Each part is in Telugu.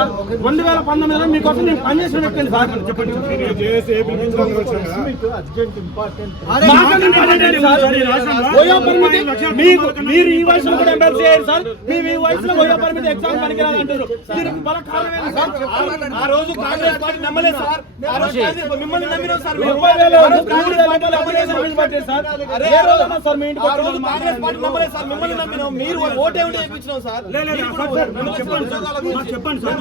సార్ 2019లో మీకోసం నేను పనిచేసిన వ్యక్తిని సార్ చెప్పండి. మీరు ఈ వయసులో కూడా ఎమ్మెల్సీ అయ్యారు సార్. మేము ఈ వయసులో ఓయో పరిమితి ఎగ్జామ్ పనికిరాదంటారు. దీనికి బల కారణం ఏంటి సార్? ఆ రోజు కాంగ్రెస్ పార్టీ నమ్మలేదు సార్. ఆ రోజు మిమ్మల్ని నమ్మినాం సార్. 30,000 అప్లికేషన్ పెట్టారు సార్. ఏ రోజన్నా సార్ మీ ఇంటికి వచ్చి కాంగ్రెస్ పార్టీ నమ్మలేదు సార్. మిమ్మల్ని నమ్మినాం. మీరు ఓటు ఏమిటి వేయించినాం సార్. చెప్పండి సార్.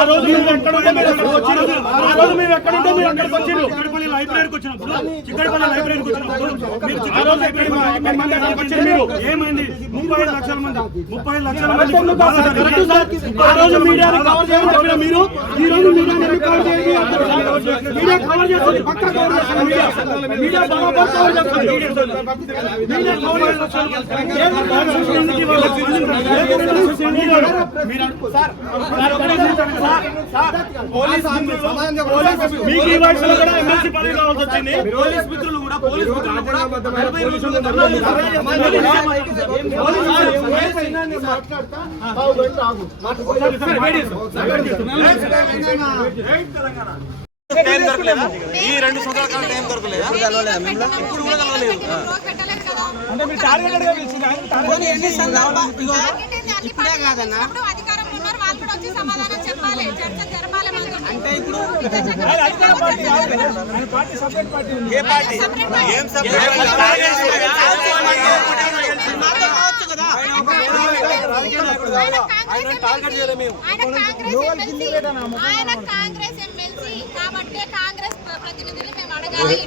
ఆ రోజు మేము ఎక్కడుంటే మీరు ఎక్కడికి వచ్చారు. ఆ రోజు మేము ఎక్కడుంటే మీరు ఎక్కడికి వచ్చారు. చిక్కడపల్లి లైబ్రరీకి వచ్చినప్పుడు ఆ రోజు ఎక్కడి మంది ఎక్కడికి వచ్చారు మీరు? ఏమైంది? 35 లక్షల మంది ఆ రోజు మీడియాని కవర్ చేయమని చెప్పిన మీరు ఈ రోజు మీడియాని ఎందుకు కవర్ చేయాలి? మీడియా కవర్ చేస్తుంది. పక్కా కవర్ చేస్తుంది. మీడియా బరాబర్ కవర్ చేస్తుంది. మీడియా కవర్ చేస్తుంది. మీకు ఈ వయసులో కూడా ఎమ్మెల్సీ పదవి కావాల్సి వచ్చింది. పోలీస్ మిత్రులు కూడా టైం దొరకలేదా? ఈ 2 సంవత్సరాల టైం దొరకలేదా? ఇప్పుడు కూడా కలవలేదు. అంటే మీరు టార్గెటెడ్ గా ఇప్పుడే కాదన్నా అంటే ఇప్పుడు ఆయన కాంగ్రెస్ ఎమ్మెల్సీ కాబట్టి కాంగ్రెస్ ప్రతినిధులు మేము అడగాలి.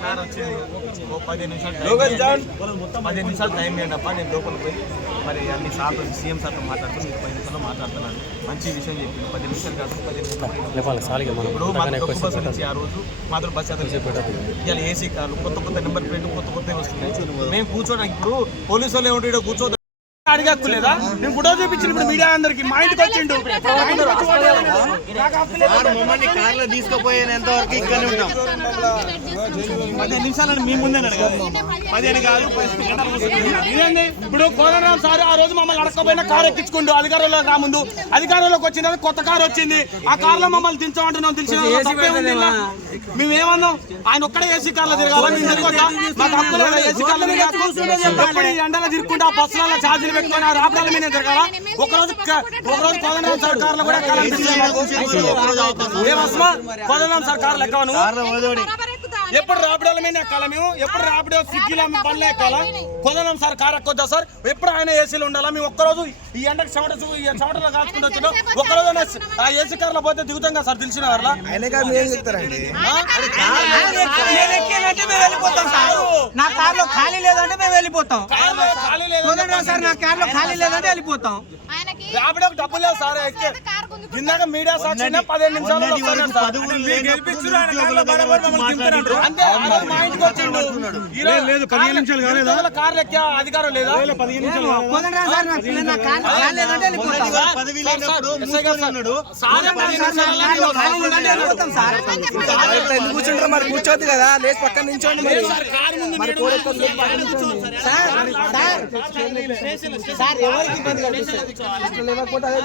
సార్ వచ్చింది 15 నిమిషాలు టైం లేనప్ప నేను లోపలికి పోయి మరి అన్ని సార్లు సీఎం సార్తో మాట్లాడుతూ మీకు 10 నిమిషాలు మాట్లాడుతున్నాను. మంచి విషయం చెప్పింది. 10 నిమిషాలు కాదు 10 నిమిషాలు. ఇప్పుడు మాకు బస్సు నుంచి ఆ రోజు మాత్రం బస్సు అతను ఇవాళ ఏసీ కార్లు కొత్త నెంబర్ ప్లేట్ కొత్త వస్తున్నాయి. మేము కూర్చోడానికి ఇప్పుడు పోలీసు వాళ్ళు ఏమిటో కూర్చోదు అడిగలేదా? నేను ఫోటో చూపించిన ఇప్పుడు మీడియా అందరికి మా ఇంటికి వచ్చిండు. మమ్మల్ని కార్లో తీసుకుపోయేంత వరకు ఇక్కడనే ఉంటాం. 15 నిమిషాలని మీ ముందే అడగాలి. 15 కాదు 10 గంటలు. ఇదండి ఇప్పుడు కోదండరాం సార్ ఆ రోజు మమ్మల్ని అడగకపోయినా కారు ఎక్కించుకుంటూ అధికారంలో రాముందు అధికారంలోకి వచ్చిన కొత్త కారు వచ్చింది. ఆ కారులో మమ్మల్ని దించమంటున్నాం. మేమేమన్నాం? ఆయన ఒక్కడే ఏసీ కార్లో తిరగాలి. ఏసీ కార్లో ఎండలో తిరుగుకుంటా బస్సులలో ఛార్జీలు పెట్టుకుని రాబడాల మీద తిరగాల. ఒకరోజు కోదండరాం సార్ కార్లో కూడా కోదండరాం సార్ కార్లు ఎక్కవను. ఎప్పుడు రాబడాల మీద ఎక్కాలా? మేము ఎప్పుడు రాబడే స్విగ్గీలో పనులు ఎక్కాలా? కోదండరాం సార్ కారు ఎక్కొద్దా సార్? ఎప్పుడు ఆయన ఏసీలో ఉండాలా? మేము ఒక్కరోజు ఈ ఎండకు చెమటలో కాచుకుంటూ వచ్చాడు. ఒక్కరోజు ఆ ఏసీ కార్లో పోతే దిగుతాం కదా సార్. తెలిసిన వాళ్ళ నా కార్లో ఖాళీ లేదంటే మేము వెళ్ళిపోతాం. సార్ నా కార్లో ఖాళీ లేదంటే వెళ్ళిపోతాం. రాబడకు డబ్బులు లేవు సార్. ఇందాక మీడియా సాక్షి 15 నిమిషాలు అంతే. మా ఇంటికి వచ్చిండు. లేదు 15 నిమిషాలు కాలేదా? కార్లు ఎక్కే అధికారం లేదా? 15 నిమిషాలు కూర్చుంటారు మరి. కూర్చోద్దు కదా, లేచి పక్కన నించోండి.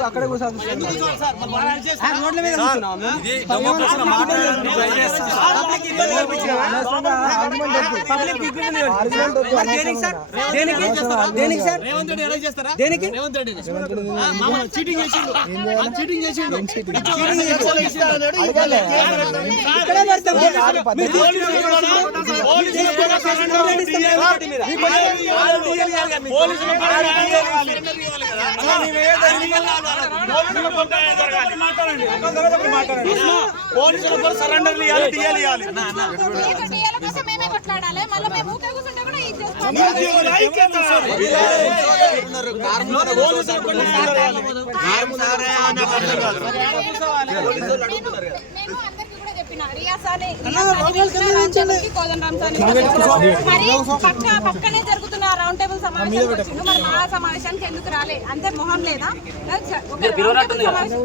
అక్కడే పోలీసులకు సరెండర్ ఇవ్వాలి. పక్కనే జరుగుతున్న ఆ రౌండ్ టేబుల్ సమావేశానికి వచ్చిండు, మరి మా సమావేశానికి ఎందుకు రాలే? అంటే మొహం లేదా? ఒక రౌండ్ టేబుల్ సమావేశం